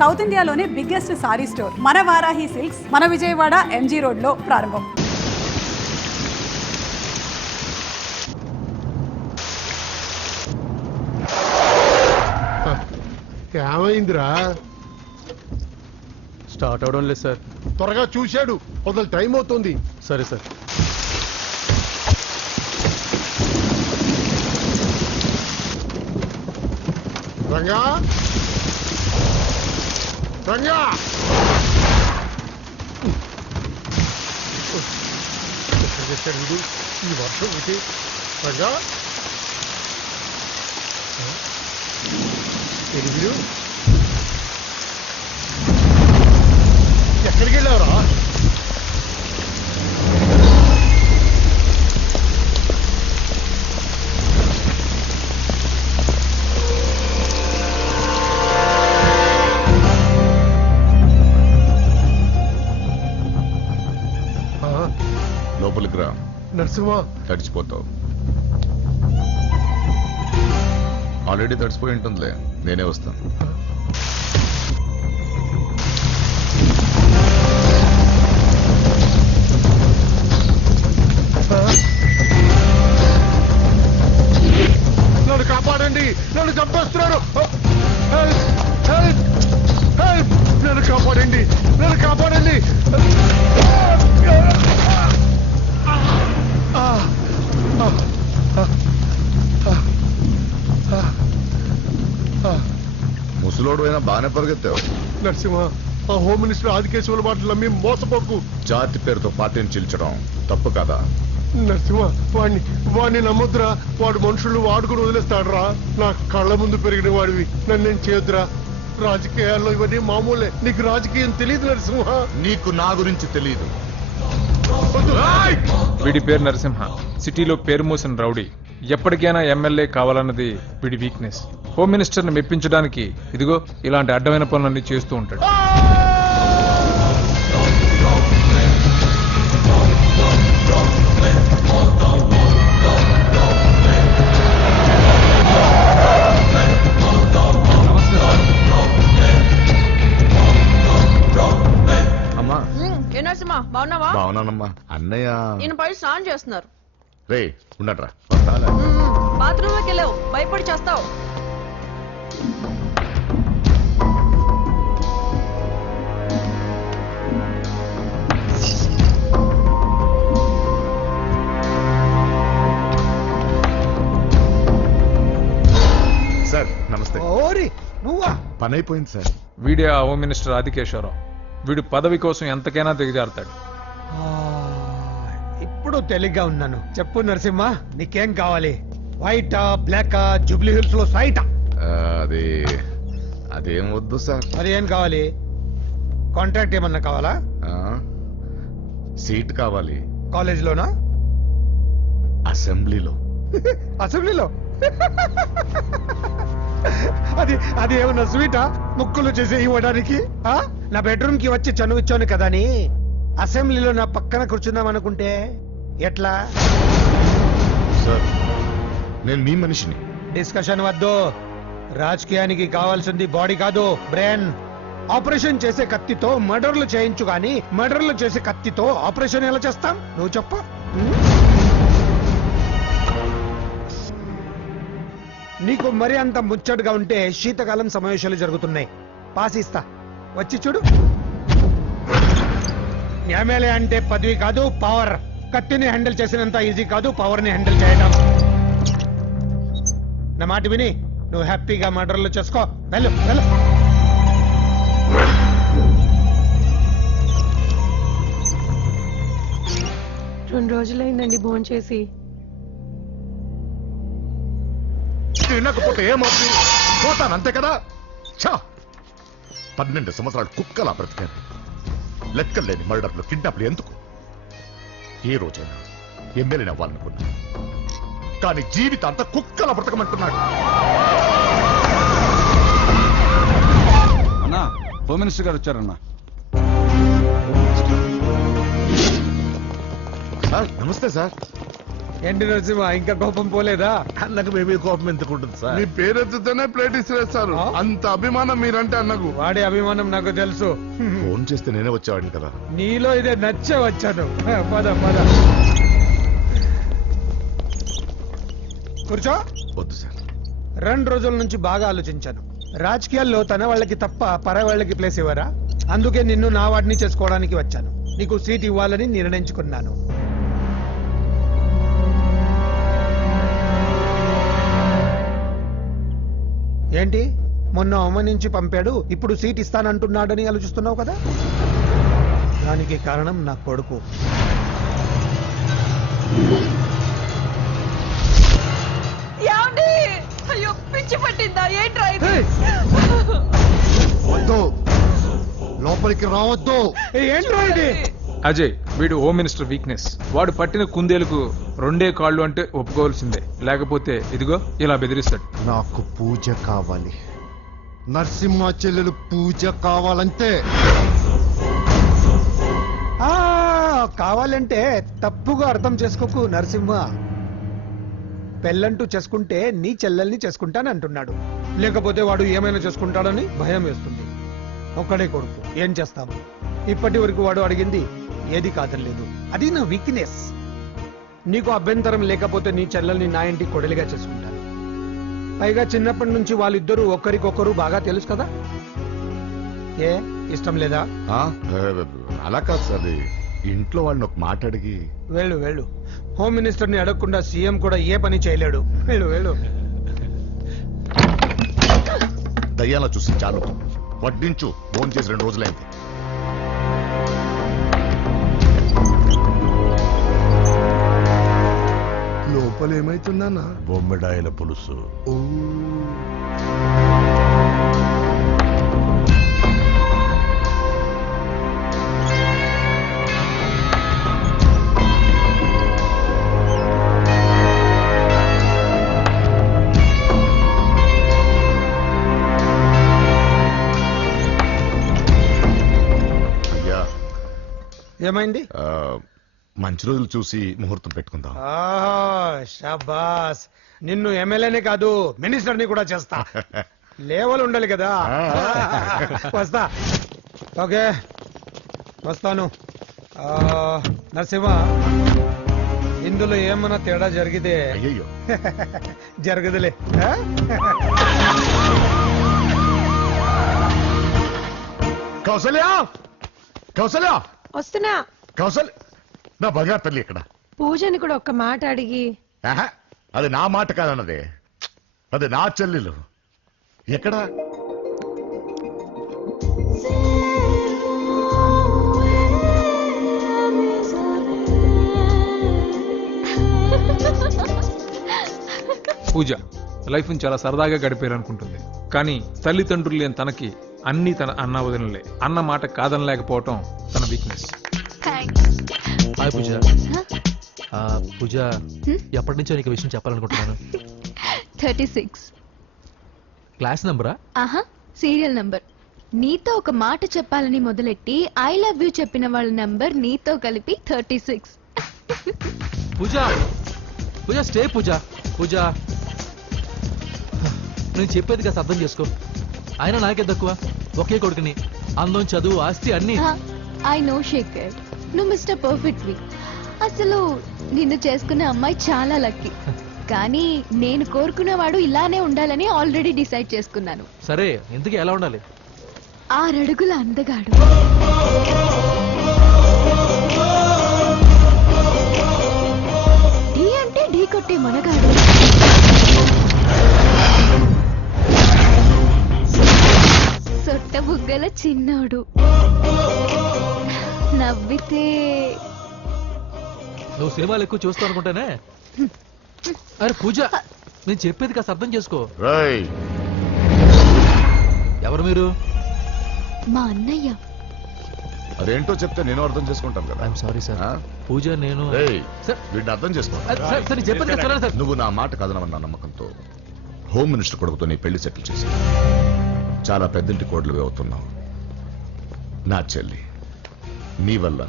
South ఇండియాలోనే biggest sorry store మన Varahi silks మన విజయవాడ ఎంజీ రోడ్ లో ప్రారంభం. ఏమైందిరా? స్టార్ట్ అవడం లేదు సార్. త్వరగా చూశాడు, మొదలు టైం అవుతుంది. సరే సార్. రంగా రంగా ఎక్కడ చేశాడు వీడు? ఈ వర్షం ఒకటి. రంగా వీడు ఎక్కడికి వెళ్ళావరా? లోపలికి రా. నరసింహ, తడిచిపోతావు. ఆల్రెడీ తడిచిపోయి ఉంటుందిలే, నేనే వస్తాను. నన్ను కాపాడండి, నన్ను చంపేస్తున్నాడు. నన్ను కాపాడండి, నన్ను కాపాడండి. ముసలోడు అయినా బాగానే పరిగెత్తావు. నరసింహ, ఆ హోమ్ మినిస్టర్ ఆదికేశ్వర మాటలు నమ్మి మోసపోకు. జాతి పేరుతో పార్టీని చీల్చడం తప్పు కదా? నరసింహ, వాడిని నమ్మొద్దురా. వాడు మనుషులు వాడుకుని వదిలేస్తాడురా. నా కళ్ళ ముందు పెరిగిన వాడివి, నన్ను నేను చేయొద్దురా. రాజకీయాల్లో ఇవన్నీ మామూలే. నీకు రాజకీయం తెలియదు నరసింహ. నీకు నా గురించి తెలియదు. వీడి పేరు నరసింహ, సిటీలో పేరు మోసిన రౌడీ. ఎప్పటికైనా ఎమ్మెల్యే కావాలన్నది వీడి వీక్నెస్. హోమ్ మినిస్టర్ని మెప్పించడానికి ఇదిగో ఇలాంటి అడ్డమైన పనులన్నీ చేస్తూ ఉంటాడు. అమ్మా. నరసింహ, బాగున్నావా? బాగున్నానమ్మా. అన్నయ్య ఈయన పై స్నానం చేస్తున్నారు. రే ఉండట్రా. బాత్రూమ్ లోకి వెళ్ళావు, భయపడి చేస్తావు. సార్ నమస్తే. ఓరి నువ్వా? పని అయిపోయింది సార్. వీడే ఆ హోమ్ మినిస్టర్ ఆదికేశ్వరరావు. వీడు పదవి కోసం ఎంతకైనా దిగజారుతాడు. ఇప్పుడు తెలిగ్గా ఉన్నాను. చెప్పు నరసింహ, నీకేం కావాలి? వైటా, బ్లాకా, జూబ్లీ హిల్స్ లో సైటా? అది అదేం వద్దు సార్. మరి ఏం కావాలి? కాంట్రాక్ట్ ఏమన్నా కావాలా? సీట్ కావాలి. కాలేజ్ లోనా? అసెంబ్లీలో. అసెంబ్లీలో? అది ఏమన్నా స్వీటా? ముక్కులు చేసి ఇవ్వడానికి? నా బెడ్రూమ్ కి వచ్చి చనువిచ్చాను కదా అని అసెంబ్లీలో నా పక్కన కూర్చుందాం అనుకుంటే ఎట్లా? సార్ నేను మీ మనిషిని. డిస్కషన్ వద్దు. రాజకీయానికి కావాల్సింది బాడీ కాదు, బ్రెయిన్. ఆపరేషన్ చేసే కత్తితో మర్డర్లు చేయించు గాని మర్డర్లు చేసే కత్తితో ఆపరేషన్ ఎలా చేస్తాం? నువ్వు చెప్పు. నీకు మరి అంత ముచ్చటగా ఉంటే శీతకాలం సమావేశాలు జరుగుతున్నాయి. పాస్ ఇస్తా, వచ్చి చూడు. ఎమ్మెల్యే అంటే పదవి కాదు, పవర్. కత్తిని హ్యాండిల్ చేసినంత ఈజీ కాదు పవర్ ని హ్యాండిల్ చేయడం. నా మాట విని నువ్వు హ్యాపీగా మర్డర్లు చేసుకో. వెళ్ళు వెళ్ళు. రెండు రోజులైందండి భోంచేసి. తినకపోతే ఏమవుతుంది? పోతాను అంతే కదా. 12 సంవత్సరాలు కుక్కలా బ్రతికాను. లెక్కలేని మర్డర్లు, కిడ్నాప్లు ఎందుకు? ఏ రోజైనా ఎమ్మెల్యేని అవ్వాలనుకున్నా, కానీ జీవితాంతా కుక్కలా బ్రతకమంటున్నాడు. అన్నా, హోమ్ మినిస్టర్ గారు వచ్చారన్నా. సార్ నమస్తే సార్. ఏంటి నరసింహ ఇంకా కోపం పోలేదా? అన్నకు మేబీ కోపం ఎందుకు ఉంటుంది సార్? మీ పేరెత్తుతోనే ప్లేట్ ఇసిరేస్తారు. ఆ? అంత అభిమానం మీరంటే అన్నకు. వాడి అభిమానం నాకు తెలుసు. ఫోన్ చేస్తే నేనే వచ్చేవాడిని కదా. నీలో ఇదే నచ్చే వచ్చాను. పద పద కూర్చో. వద్దు సార్. 2 రోజుల నుంచి బాగా ఆలోచించాను. రాజకీయాల్లో తన వాళ్ళకి తప్ప పర వాళ్ళకి ప్లేస్ ఇవ్వరా? అందుకే నిన్ను నా వాడిని చేసుకోవడానికి వచ్చాను. నీకు సీట్ ఇవ్వాలని నిర్ణయించుకున్నాను. ఏంటి మొన్న అవమానించి పంపాడు, ఇప్పుడు సీట్ ఇస్తానంటున్నాడని ఆలోచిస్తున్నావు కదా? దానికి కారణం నా కొడుకు. ఏమండి? అయ్యో పిచ్చి పట్టిందా ఏంట్రా ఇది? వద్దు, లోపలికి రావద్దు. ఏంట్రా ఇది? అజయ్ వీడు హోమ్ మినిస్టర్ వీక్నెస్. వాడు పట్టిన కుందేలకు 2 కాళ్ళు అంటే ఒప్పుకోవాల్సిందే, లేకపోతే ఇదిగో ఇలా బెదిరిస్తాడు. నాకు పూజ కావాలి. నరసింహ చెల్లెలు పూజ కావాలంటే ఆ కావాలంటే తప్పుగా అర్థం చేసుకోకు నరసింహ. పెళ్ళంటూ చేసుకుంటే నీ చెల్లెల్ని చేసుకుంటానంటున్నాడు. లేకపోతే వాడు ఏమైనా చేసుకుంటాడని భయం వేస్తుంది. ఒక్కడే కొడుకు, ఏం చేస్తాము? ఇప్పటి వరకు వాడు అడిగింది ఏది కాదనలేదు. అది నా వీక్నెస్. నీకు అభ్యంతరం లేకపోతే నీ చెల్లెల్ని నా ఇంటి కొడలిగా చేసుకుంటాను. పైగా చిన్నప్పటి నుంచి వాళ్ళిద్దరూ ఒకరికొకరు బాగా తెలుసు కదా. ఏ ఇష్టం లేదా? ఆ? అలా కాదు సార్. ఇంట్లో వాళ్ళని ఒక మాట అడిగి. వెళ్ళు వెళ్ళు. హోమ్ మినిస్టర్ ని అడగకుండా సీఎం కూడా ఏ పని చేయలేడు. వెళ్ళు వెళ్ళు. దయ్యాలా చూసి చాలు. వడ్డించు. ఫోన్ చేసి 2 రోజులైంది. లోపల ఏమైతుందన్నా? బొమ్మిడాయల పులుసు. అయ్యా, ఏమైంది? మంచి రోజులు చూసి ముహూర్తం పెట్టుకుందాం. షాబాస్. నిన్ను ఎమ్మెల్యేనే కాదు మినిస్టర్ ని కూడా చేస్తా. లేవల్ ఉండాలి కదా. వస్తా. ఓకే వస్తాను. నరసింహ, ఇందులో ఏమన్నా తేడా జరిగితే అయ్యయ్యో జరగదులే. కౌసల్యా, కౌసల్యా, వస్తున్నా. కౌసల్, నా బంగారు తల్లి ఇక్కడ. పూజని కూడా ఒక్క మాట అడిగి. ఆహా, అది నా మాట కాదన్నదే. అది నా చెల్లెలు. ఎక్కడ? పూజ లైఫ్ని చాలా సరదాగా గడిపారనుకుంటుంది. కానీ తల్లిదండ్రులు లేని తనకి అన్ని తన అన్న వదినలే. అన్న మాట కాదనలేకపోవటం తన వీక్నెస్. హాయ్ పూజ. పూజ, ఎప్పటి నుంచో నీకు విషయం చెప్పాలనుకుంటున్నాను. 36 క్లాస్ నంబరా? ఆహా, సీరియల్ నంబర్. నీతో ఒక మాట చెప్పాలని మొదలెట్టి ఐ లవ్ యూ చెప్పిన వాళ్ళ నంబర్ నీతో కలిపి 36. పూజ, పూజ స్టే. పూజ, పూజ నేను చెప్పేది కాస్త అర్థం చేసుకో. అయినా నాకే తక్కువ. ఒకే కొడుకుని, అందం, చదువు, ఆస్తి అన్ని. ఐ నో శేఖర్, నువ్వు మిస్టర్ పర్ఫెక్ట్ వి. అసలు నిన్ను చేసుకున్న అమ్మాయి చాలా లక్కీ. కానీ నేను కోరుకున్నవాడు ఇలానే ఉండాలని ఆల్రెడీ డిసైడ్ చేసుకున్నాను. సరే, ఎందుకు ఎలా ఉండాలి? 6 అడుగుల అందగాడు, ఢీ అంటే ఢీ కొట్టే మనగాడు, సొట్ట బుగ్గల చిన్నోడు, నవ్వితే. నువ్వు సినిమాలు ఎక్కువ చూస్తావు అనుకుంటానే. అరే పూజ, నేను చెప్పేది కాస్త అర్థం చేసుకో. రేయ్, ఎవరు మీరు? మా అన్నయ్య. అదేంటో చెప్తే నేను అర్థం చేసుకుంటాను కదా. I'm sorry sir. ఆ? పూజ నేను. రేయ్, సార్, వీడిని అర్థం చేసుకో. సార్, సార్, నేను చెప్పేది కాస్త వినండి సార్. నువ్వు నా మాట కాదనవన్న నమ్మకంతో హోమ్ మినిస్టర్ కొడుకుతో నీ పెళ్లి సెటిల్ చేసి చాలా పెద్దింటి కోడలు అవుతున్నావు. నా చెల్లి, నీ వల్ల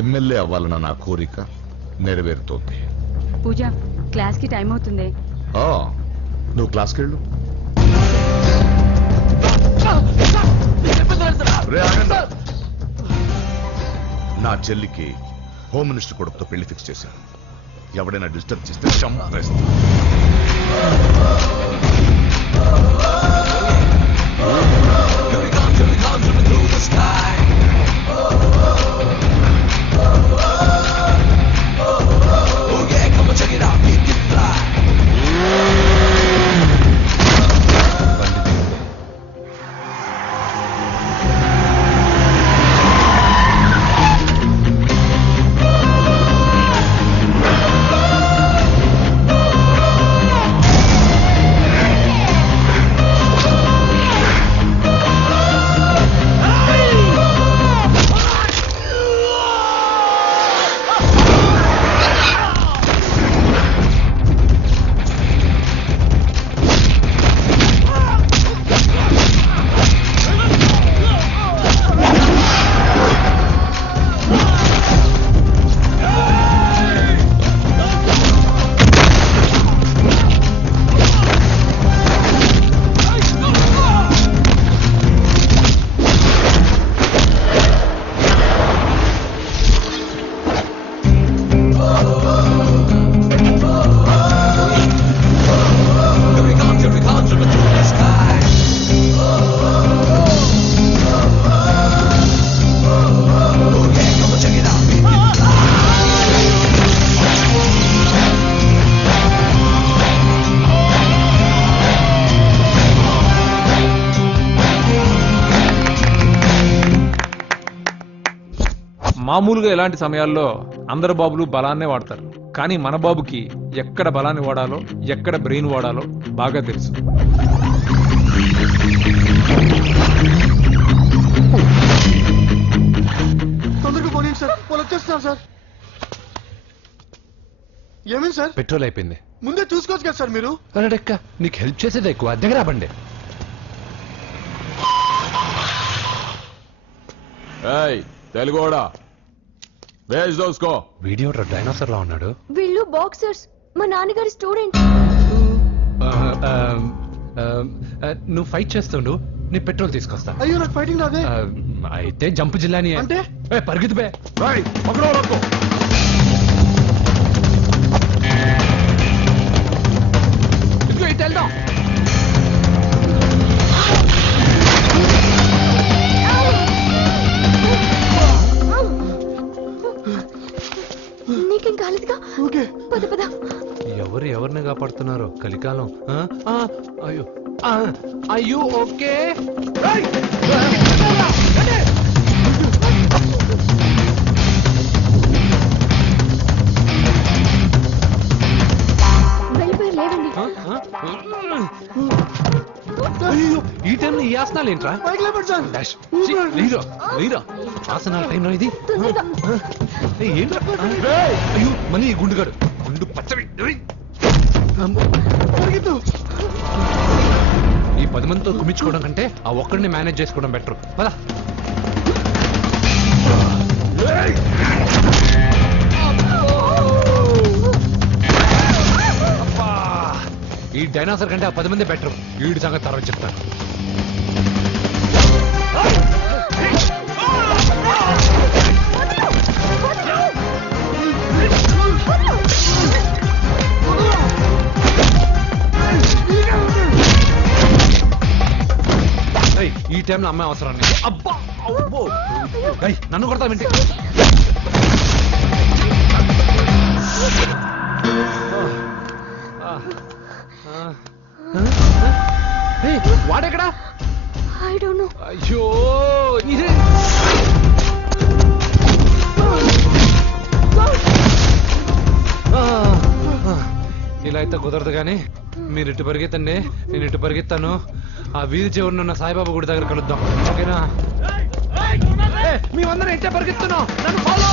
ఎమ్మెల్యే అవ్వాలన్న నా కోరిక నెరవేరుతోంది. పూజ క్లాస్ కి టైం అవుతుంది. నువ్వు క్లాస్కి వెళ్ళు. రే, ఆగండి. నా చెల్లికి హోమ్ మినిస్టర్ కొడుకుతో పెళ్లి ఫిక్స్ చేశాను. ఎవడైనా డిస్టర్బ్ చేస్తే చంపేస్తా. మామూలుగా ఇలాంటి సమయాల్లో అందరు బాబులు బలాన్నే వాడతారు. కానీ మన బాబుకి ఎక్కడ బలాన్ని వాడాలో, ఎక్కడ బ్రెయిన్ వాడాలో బాగా తెలుసు. తొందరగా పోనీ సార్, వాళ్ళు వచ్చేస్తున్నారు సార్. ఏమేం సార్? పెట్రోల్ అయిపోయింది. ముందే చూసుకోవచ్చు కదా సార్ మీరు. అరెక్క, నీకు హెల్ప్ చేసేది ఎక్కువ, దగ్గర బండి. తెలుగోడా వీడియో డైనోసర్ లా ఉన్నాడు. వీళ్ళు బాక్సర్స్, మా నాన్నగారి స్టూడెంట్. నువ్వు ఫైట్ చేస్తుండు, నీ పెట్రోల్ తీసుకొస్తా. అయ్యో నాకు ఫైటింగ్ రాదే. అయితే జంప్ జిల్లాని అంటే పరిగెత్తు బే. ఇటు వెళ్దాం. నీకేం కాలేదుగా? ఓకే పద పద. ఎవరు ఎవరిని కాపాడుతున్నారు కలికాలం? అయ్యో అయ్యో ఓకే. వెళ్ళిపోయి లేవండి. అయ్యో, ఈ టైంలో ఈ ఆసనాలు ఏంట్రా? పైకి లేపండి సార్. డాష్. లేరా ఆసనాల టైంలో ఇది తొందరగా. ఏంట్రా? అయ్యో మళ్ళీ ఈ గుండుగాడు గుండు పచ్చవి. పరిగెత్తు. ఈ 10 మందితో కుమ్మించుకోవడం కంటే ఆ ఒక్కడిని మేనేజ్ చేసుకోవడం బెటర్. పదా. ఈ డైనాసర్ కంటే ఆ 10 మంది బెటర్. వీడి సంగతి తర్వాత చెప్తాను. ఈ టైంలో అమ్మాయి అవసరం. అబ్బా నన్ను కొడతావేంటి? వాడెక్కడా? I don't know. అయ్యో ఇదే. ఇలా అయితే కుదరదు కానీ మీరు ఇటు పరిగెత్తండి, నేను ఇటు పరిగెత్తాను. ఆ వీధి చివరిన ఉన్న సాయిబాబా గుడి దగ్గర కలుద్దాం, ఓకేనా? మేమందరం ఇట్టే పరిగెత్తున్నాం, నన్ను ఫాలో.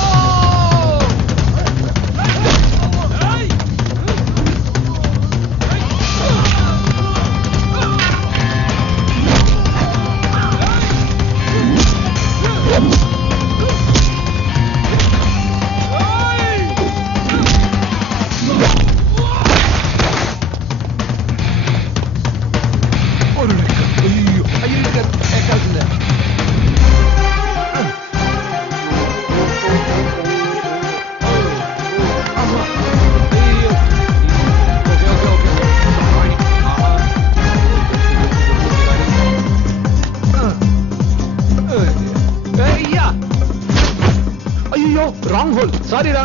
అయ్యో రాంగ్ హోల్, సారీ రా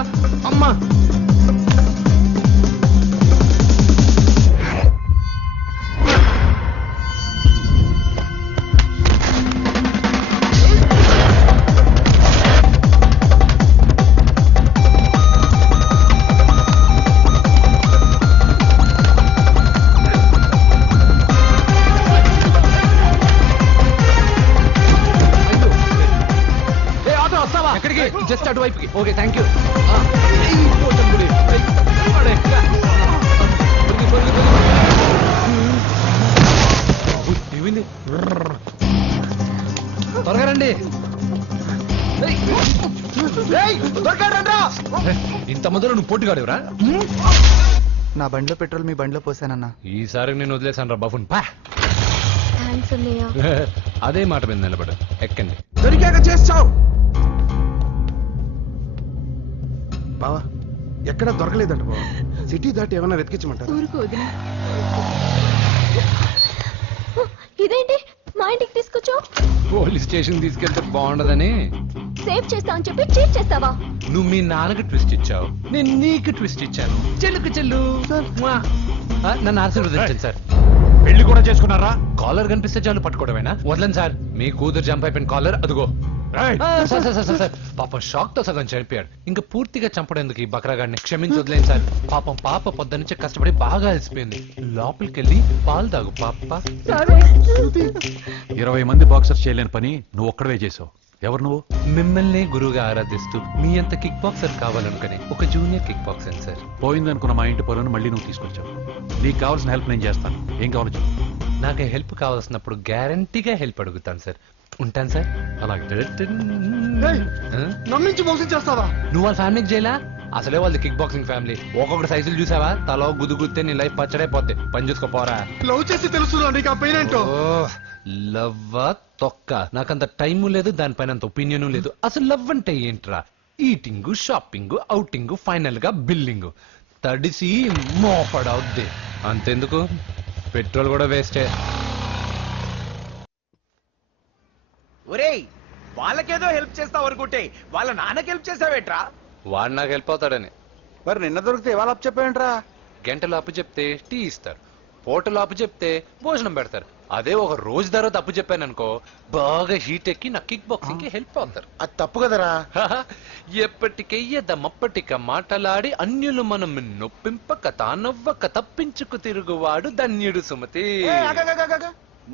అమ్మా. ఎక్కడికి? జస్ట్ అటువైపుకి. Okay, thank you. ఏమైంది? త్వరగా రండి. ఇంత మందిలో నువ్వు పోటీగాడేవరా? నా బండిలో పెట్రోల్ మీ బండిలో పోసానన్నా. ఈసారి నేను వదిలేసాను రా బఫున్. పా థ్యాంక్స్ అన్నయ్య. అదే మాట మీద నిలబడు. ఎక్కండి. దొరికాక చేస్తావు బావా. ఎక్కడ దొరకలేదంట బావా. సిటీ దాటి ఏమన్నా వెతికించమంటారా? ఊరుకు వదిన. ఇదేంటి మా ఇంటికి తీసుకొచ్చావు? పోలీస్ స్టేషన్ తీసుకెళ్తే బాగుండదని. సేవ్ చేస్తా అని చెప్పి చీట్ చేస్తావా? నువ్వు మీ నాన్నకి ట్విస్ట్ ఇచ్చావు, నేను నీకు ట్విస్ట్ ఇచ్చాను. చెల్లుకు చెల్లు. నన్ను ఆశీర్వదించండి సార్. పెళ్లి కూడా చేసుకున్నారా? కాలర్ కనిపిస్తే చాలు పట్టుకోవడమేనా? వదలండి సార్. మీ కూతురు జంప్ అయిపోయిన కాలర్ అదిగో. సార్ సార్ సార్ సార్, పాపం షాక్ తో సగం చనిపోయాడు. ఇంకా పూర్తిగా చంపడేందుకు ఈ బక్రాగాడిని క్షమించి వదిలేండి సార్. పాపం పాప పొద్దున్నుంచి కష్టపడి బాగా అలసిపోయింది. లోపలికెళ్ళి పాలు తాగు పాప. 20 మంది బాక్సర్స్ చేయలేని పని నువ్వు ఒక్కడవే చేసావు. ఎవరు నువ్వు? మిమ్మల్ని గురువుగా ఆరాధిస్తూ మీ అంత కిక్ బాక్సర్ కావాలనుకుని ఒక జూనియర్ కిక్ బాక్సర్ సార్. పోయిందనుకున్న మా ఇంటి పొలను మళ్ళీ నువ్వు తీసుకొచ్చావు. నీకు కావాల్సిన హెల్ప్ నేను చేస్తాను. ఏం కావాలో చెప్పు. నాకు హెల్ప్ కావాల్సినప్పుడు గ్యారంటీగా హెల్ప్ అడుగుతాను సార్. ఉంటాను సార్. అలాగే నమ్మించి మోసం చేస్తావా? నువ్వు వాళ్ళ ఫ్యామిలీకి చేయలా? అసలే వాళ్ళది కిక్ బాక్సింగ్ ఫ్యామిలీ. ఒక్కొక్కటి సైజులు చూసావా? తల గుద్దు గుద్దే నీ లైఫ్ పచ్చడైపోద్ది. పని చూసుకోపోరా. లవ్ చేసి తెలుస్తుందా నీకు ఆ పెయిన్ ఏంటో? లవ్వా తొక్క. నాకంత టైము లేదు, దానిపైన అంత ఒపీనియన్ లేదు. అసలు లవ్ అంటే ఏంట్రా? ఈటింగ్, షాపింగ్, అవుటింగ్, ఫైనల్ గా బిల్లింగ్. తడిసి మోపడవుద్ది. అంతెందుకు, పెట్రోల్ కూడా వేస్టే. ఒరేయ్, వాళ్ళకేదో హెల్ప్ చేస్తావు అనుకుంటే వాళ్ళ నాన్నకి హెల్ప్ చేసావేట్రా? వాడు నాకు హెల్ప్ అవుతాడని. మరి నిన్న దొరికితే ఇవాళ అప్పు చెప్పేంట్రా? గంటలు అప్పు చెప్తే టీ ఇస్తారు, పూటలు అప్పు చెప్తే భోజనం పెడతారు. అదే ఒక రోజు తర్వాత అప్పు చెప్పాను అనుకో, బాగా హీట్ ఎక్కి నా కిక్ బాక్సింగ్ కి హెల్ప్ అవుతారు. అది తప్పు కదరా. ఎప్పటికెయ్యదమప్పటిక మాటలాడి అన్యులు మనం నొప్పింపక తానవ్వక తప్పించుకు తిరుగువాడు ధన్యుడు సుమతి.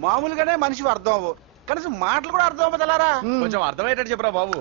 మామూలుగానే మనిషి అర్థం అవ్వు, కనీసం మాటలు కూడా అర్థం అవ్వదలారా? కొంచెం అర్థమయ్యేటట్టు చెప్పరా బాబు.